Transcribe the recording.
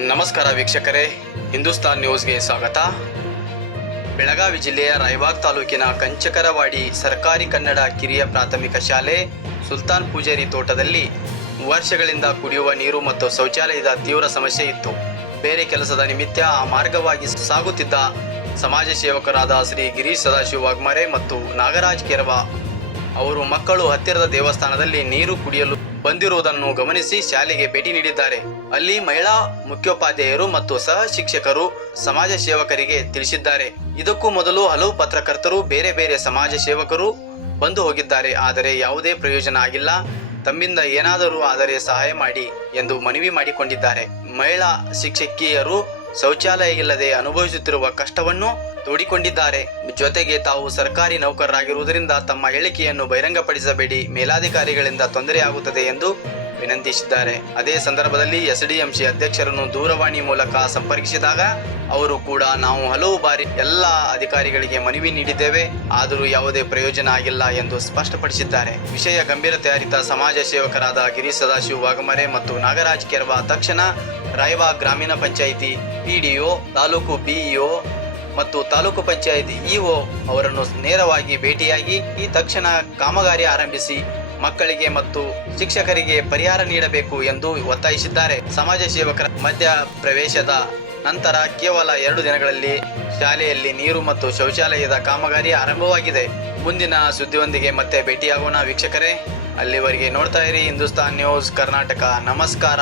ನಮಸ್ಕಾರ ವೀಕ್ಷಕರೇ, ಹಿಂದೂಸ್ತಾನ್ ನ್ಯೂಸ್ಗೆ ಸ್ವಾಗತ. ಬೆಳಗಾವಿ ಜಿಲ್ಲೆಯ ರಾಯಬಾಗ್ ತಾಲೂಕಿನ ಕಂಚಕರವಾಡಿ ಸರ್ಕಾರಿ ಕನ್ನಡ ಕಿರಿಯ ಪ್ರಾಥಮಿಕ ಶಾಲೆ ಸುಲ್ತಾನ್ ಪೂಜಾರಿ ತೋಟದಲ್ಲಿ ವರ್ಷಗಳಿಂದ ಕುಡಿಯುವ ನೀರು ಮತ್ತು ಶೌಚಾಲಯದ ತೀವ್ರ ಸಮಸ್ಯೆ ಇತ್ತು. ಬೇರೆ ಕೆಲಸದ ನಿಮಿತ್ತ ಆ ಮಾರ್ಗವಾಗಿ ಸಾಗುತ್ತಿದ್ದ ಸಮಾಜ ಸೇವಕರಾದ ಶ್ರೀ ಗಿರೀಶ್ ಸದಾಶಿವ ವಾಘಮಾರೆ ಮತ್ತು ನಾಗರಾಜ್ ಕೆರವ ಅವರು ಮಕ್ಕಳು ಹತ್ತಿರದ ದೇವಸ್ಥಾನದಲ್ಲಿ ನೀರು ಕುಡಿಯಲು ಬಂದಿರುವುದನ್ನು ಗಮನಿಸಿ ಶಾಲೆಗೆ ಭೇಟಿ ನೀಡಿದ್ದಾರೆ. ಅಲ್ಲಿ ಮಹಿಳಾ ಮುಖ್ಯೋಪಾಧ್ಯಾಯರು ಮತ್ತು ಸಹ ಶಿಕ್ಷಕರು ಸಮಾಜ ಸೇವಕರಿಗೆ ತಿಳಿಸಿದ್ದಾರೆ. ಇದಕ್ಕೂ ಮೊದಲು ಹಲವು ಪತ್ರಕರ್ತರು, ಬೇರೆ ಬೇರೆ ಸಮಾಜ ಸೇವಕರು ಬಂದು ಹೋಗಿದ್ದಾರೆ. ಆದರೆ ಯಾವುದೇ ಪ್ರಯೋಜನ ಆಗಿಲ್ಲ. ತಮ್ಮಿಂದ ಏನಾದರೂ ಆದರೆ ಸಹಾಯ ಮಾಡಿ ಎಂದು ಮನವಿ ಮಾಡಿಕೊಂಡಿದ್ದಾರೆ. ಮಹಿಳಾ ಶಿಕ್ಷಕಿಯರು ಶೌಚಾಲಯ ಇಲ್ಲದೆ ಅನುಭವಿಸುತ್ತಿರುವ ಕಷ್ಟವನ್ನು ತೋಡಿಕೊಂಡಿದ್ದಾರೆ. ಜೊತೆಗೆ ತಾವು ಸರ್ಕಾರಿ ನೌಕರರಾಗಿರುವುದರಿಂದ ತಮ್ಮ ಹೇಳಿಕೆಯನ್ನು ಬಹಿರಂಗಪಡಿಸಬೇಡಿ, ಮೇಲಾಧಿಕಾರಿಗಳಿಂದ ತೊಂದರೆಯಾಗುತ್ತದೆ ಎಂದು ವಿನಂತಿಸಿದ್ದಾರೆ. ಅದೇ ಸಂದರ್ಭದಲ್ಲಿ ಎಸ್ಡಿಎಂಸಿ ಅಧ್ಯಕ್ಷರನ್ನು ದೂರವಾಣಿ ಮೂಲಕ ಸಂಪರ್ಕಿಸಿದಾಗ ಅವರು ಕೂಡ ನಾವು ಹಲವು ಬಾರಿ ಎಲ್ಲ ಅಧಿಕಾರಿಗಳಿಗೆ ಮನವಿ ನೀಡಿದ್ದೇವೆ, ಆದರೂ ಯಾವುದೇ ಪ್ರಯೋಜನ ಆಗಿಲ್ಲ ಎಂದು ಸ್ಪಷ್ಟಪಡಿಸಿದ್ದಾರೆ. ವಿಷಯ ಗಂಭೀರತೆ ಅರಿತ ಸಮಾಜ ಸೇವಕರಾದ ಗಿರೀಶ್ ಸದಾಶಿವ ವಾಘಮಾರೆ ಮತ್ತು ನಾಗರಾಜ್ ಕೆರವ ತಕ್ಷಣ ರಾಯಬಾಗ್ ಗ್ರಾಮೀಣ ಪಂಚಾಯಿತಿ ಪಿಡಿಒ, ತಾಲೂಕು ಬಿಇಒ ಮತ್ತು ತಾಲೂಕು ಪಂಚಾಯಿತಿ ಇಒ ಅವರನ್ನು ನೇರವಾಗಿ ಭೇಟಿಯಾಗಿ ಈ ತಕ್ಷಣ ಕಾಮಗಾರಿ ಆರಂಭಿಸಿ ಮಕ್ಕಳಿಗೆ ಮತ್ತು ಶಿಕ್ಷಕರಿಗೆ ಪರಿಹಾರ ನೀಡಬೇಕು ಎಂದು ಒತ್ತಾಯಿಸಿದ್ದಾರೆ. ಸಮಾಜ ಸೇವಕರ ಮಧ್ಯ ಪ್ರವೇಶದ ನಂತರ ಕೇವಲ 2 ದಿನಗಳಲ್ಲಿ ಶಾಲೆಯಲ್ಲಿ ನೀರು ಮತ್ತು ಶೌಚಾಲಯದ ಕಾಮಗಾರಿ ಆರಂಭವಾಗಿದೆ. ಮುಂದಿನ ಸುದ್ದಿಯೊಂದಿಗೆ ಮತ್ತೆ ಭೇಟಿಯಾಗೋಣ ವೀಕ್ಷಕರೇ. ಅಲ್ಲಿವರೆಗೆ ನೋಡ್ತಾ ಇರಿ ಹಿಂದೂಸ್ತಾನ್ ನ್ಯೂಸ್ ಕರ್ನಾಟಕ. ನಮಸ್ಕಾರ.